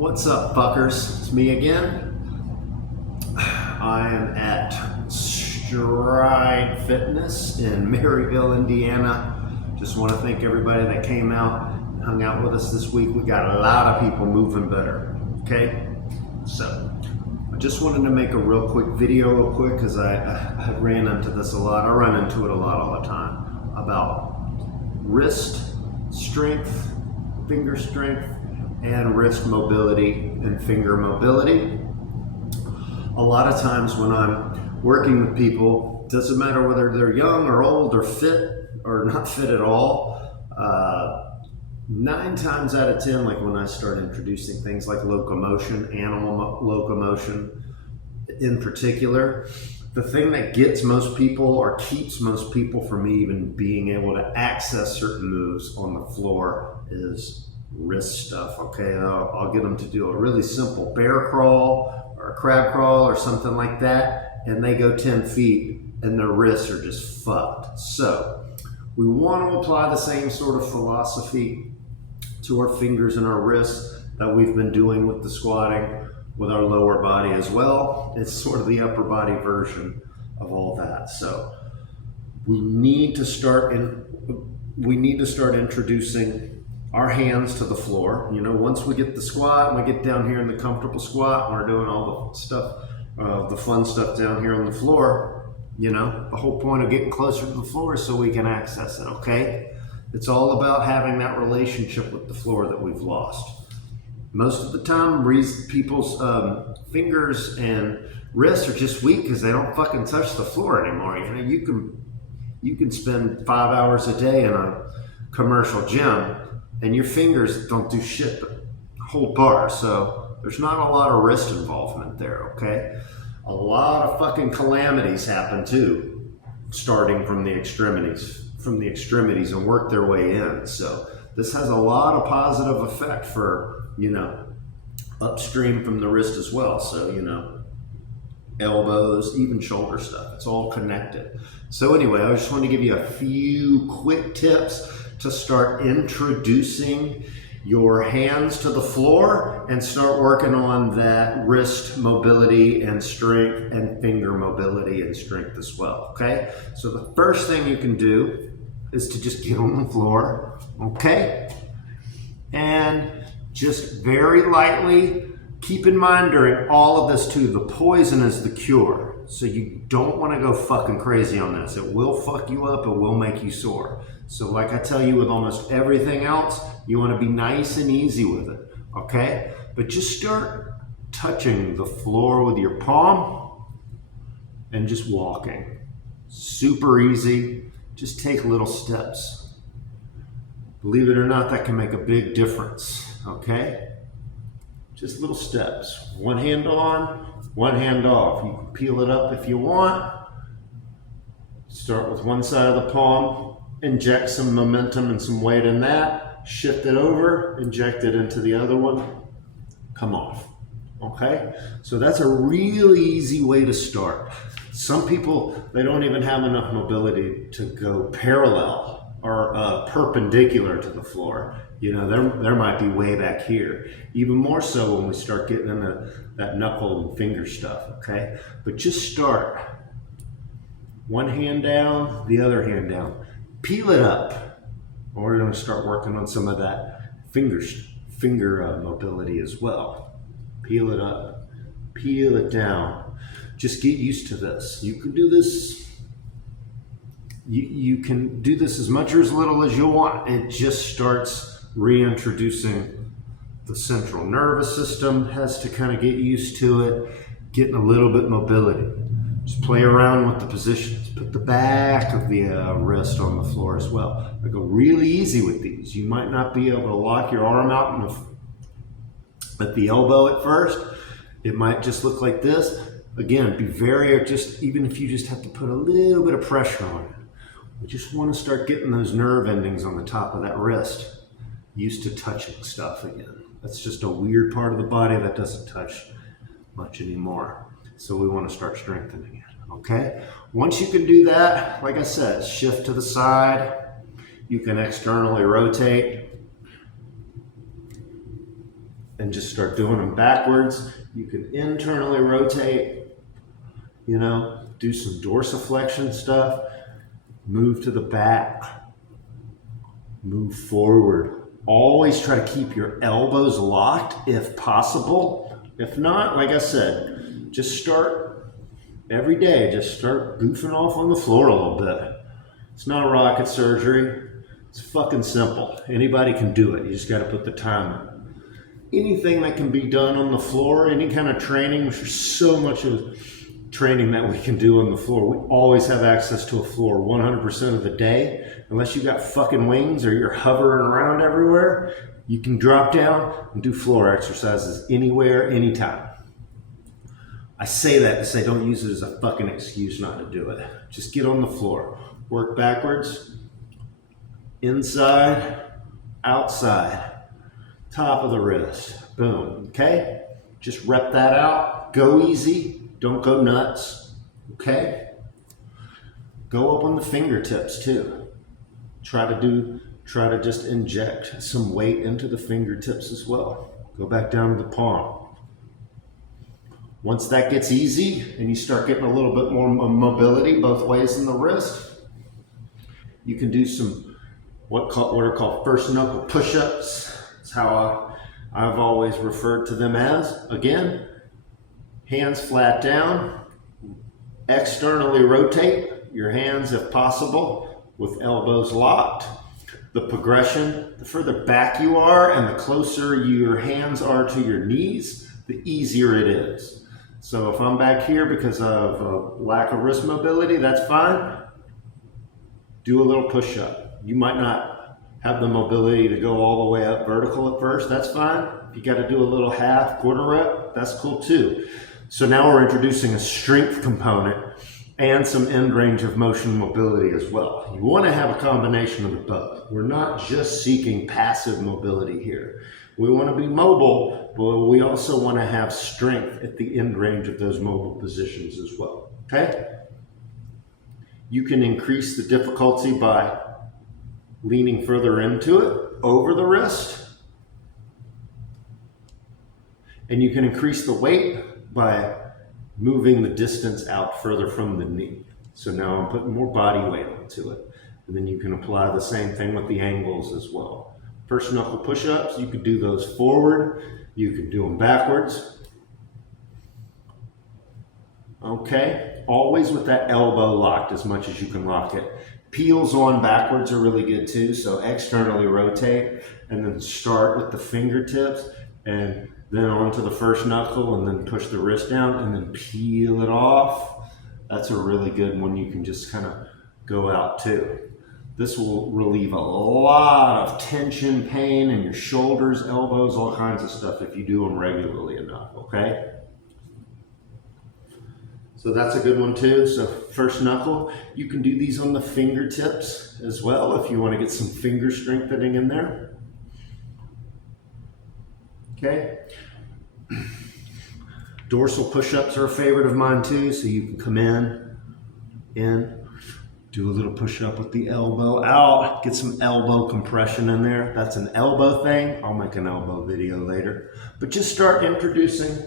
What's up, fuckers? It's me again. I am at Stride Fitness in Maryville, Indiana. Just want to thank everybody that came out and hung out with us this week. We got a lot of people moving better, okay? So, I just wanted to make a real quick video because I ran into this a lot. I run into it a lot all the time about wrist strength, finger strength, and wrist mobility and finger mobility. A lot of times when I'm working with people, doesn't matter whether they're young or old or fit or not fit at all, 9 times out of 10, like when I start introducing things like locomotion, animal locomotion in particular, the thing that gets most people or keeps most people from even being able to access certain moves on the floor is wrist stuff, okay? I'll get them to do a really simple bear crawl or a crab crawl or something like that, and they go 10 feet and their wrists are just fucked. So we want to apply the same sort of philosophy to our fingers and our wrists that we've been doing with the squatting with our lower body as well. It's sort of the upper body version of all that. So we need to start introducing our hands to the floor. You know, once we get the squat and we get down here in the comfortable squat and we're doing all the stuff, the fun stuff down here on the floor, you know, the whole point of getting closer to the floor is so we can access it, okay? It's all about having that relationship with the floor that we've lost. Most of the time, people's fingers and wrists are just weak because they don't fucking touch the floor anymore. You know, you can spend 5 hours a day in a commercial gym and your fingers don't do shit but hold bars. So there's not a lot of wrist involvement there, okay? A lot of fucking calamities happen too, starting from the extremities and work their way in. So this has a lot of positive effect for, you know, upstream from the wrist as well. So, you know, elbows, even shoulder stuff, it's all connected. So anyway, I just want to give you a few quick tips to start introducing your hands to the floor and start working on that wrist mobility and strength and finger mobility and strength as well, okay? So the first thing you can do is to just get on the floor, okay? And just very lightly, keep in mind during all of this too, the poison is the cure. So you don't want to go fucking crazy on this. It will fuck you up, it will make you sore. So like I tell you with almost everything else, you want to be nice and easy with it, okay? But just start touching the floor with your palm and just walking. Super easy, just take little steps. Believe it or not, that can make a big difference, okay? Just little steps. One hand on, one hand off. You can peel it up if you want. Start with one side of the palm, inject some momentum and some weight in that, shift it over, inject it into the other one, come off, okay? So that's a really easy way to start. Some people, they don't even have enough mobility to go parallel or perpendicular to the floor. You know, there might be way back here. Even more so when we start getting into that knuckle and finger stuff, okay? But just start. One hand down, the other hand down. Peel it up. We're gonna start working on some of that finger mobility as well. Peel it up, peel it down. Just get used to this. You can do this. You can do this as much or as little as you want. It just starts reintroducing the central nervous system, has to kind of get used to it, getting a little bit mobility. Just play around with the positions. Put the back of the wrist on the floor as well. I go really easy with these. You might not be able to lock your arm out at the elbow at first. It might just look like this. Again, be very, even if you just have to put a little bit of pressure on it. We just want to start getting those nerve endings on the top of that wrist used to touching stuff again. That's just a weird part of the body that doesn't touch much anymore. So we want to start strengthening it, okay? Once you can do that, like I said, shift to the side. You can externally rotate. and just start doing them backwards. You can internally rotate, you know, do some dorsiflexion stuff, move to the back, move forward. Always try to keep your elbows locked if possible. If not, like I said, just start every day, just start goofing off on the floor a little bit. It's not rocket surgery. It's fucking simple. Anybody can do it. You just got to put the time in. Anything that can be done on the floor, any kind of training, which is so much of training that we can do on the floor. We always have access to a floor 100% of the day. Unless you got fucking wings or you're hovering around everywhere, you can drop down and do floor exercises anywhere, anytime. I say that to say don't use it as a fucking excuse not to do it. Just get on the floor. Work backwards, inside, outside, top of the wrist. Boom, okay? Just rep that out. Go easy. Don't go nuts, okay? Go up on the fingertips too. Try to just inject some weight into the fingertips as well. Go back down to the palm. Once that gets easy and you start getting a little bit more mobility both ways in the wrist, you can do some what are called first knuckle push-ups. That's how I've always referred to them as. Again, hands flat down, externally rotate your hands if possible with elbows locked. The progression, the further back you are and the closer your hands are to your knees, the easier it is. So if I'm back here because of a lack of wrist mobility, that's fine. Do a little push-up. You might not have the mobility to go all the way up vertical at first, that's fine. If you got to do a little half, quarter rep, that's cool too. So now we're introducing a strength component and some end range of motion mobility as well. You want to have a combination of the both. We're not just seeking passive mobility here. We want to be mobile, but we also want to have strength at the end range of those mobile positions as well, okay? You can increase the difficulty by leaning further into it, over the wrist. And you can increase the weight by moving the distance out further from the knee. So now I'm putting more body weight onto it. And then you can apply the same thing with the angles as well. First knuckle push-ups, you could do those forward. You could do them backwards. Okay, always with that elbow locked as much as you can lock it. Peels on backwards are really good too. So externally rotate and then start with the fingertips and then onto the first knuckle and then push the wrist down and then peel it off. That's a really good one. You can just kind of go out too. This will relieve a lot of tension, pain in your shoulders, elbows, all kinds of stuff if you do them regularly enough, okay? So that's a good one too. So first knuckle, you can do these on the fingertips as well if you want to get some finger strengthening in there. Okay. Dorsal push-ups are a favorite of mine too. So you can come in, do a little push-up with the elbow out, get some elbow compression in there. That's an elbow thing. I'll make an elbow video later. But just start introducing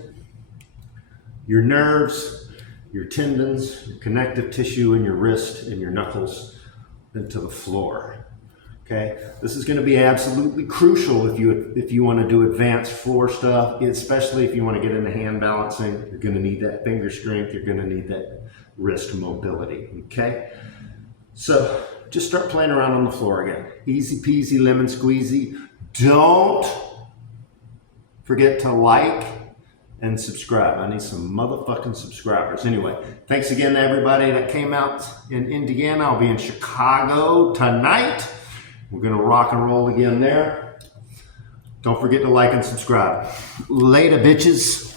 your nerves, your tendons, your connective tissue in your wrist and your knuckles into the floor. Okay, this is going to be absolutely crucial if you want to do advanced floor stuff, especially if you want to get into hand balancing. You're going to need that finger strength. You're going to need that wrist mobility. Okay, so just start playing around on the floor again. Easy peasy, lemon squeezy. Don't forget to like and subscribe. I need some motherfucking subscribers. Anyway, thanks again to everybody that came out in Indiana. I'll be in Chicago tonight. We're going to rock and roll again there. Don't forget to like and subscribe. Later, bitches.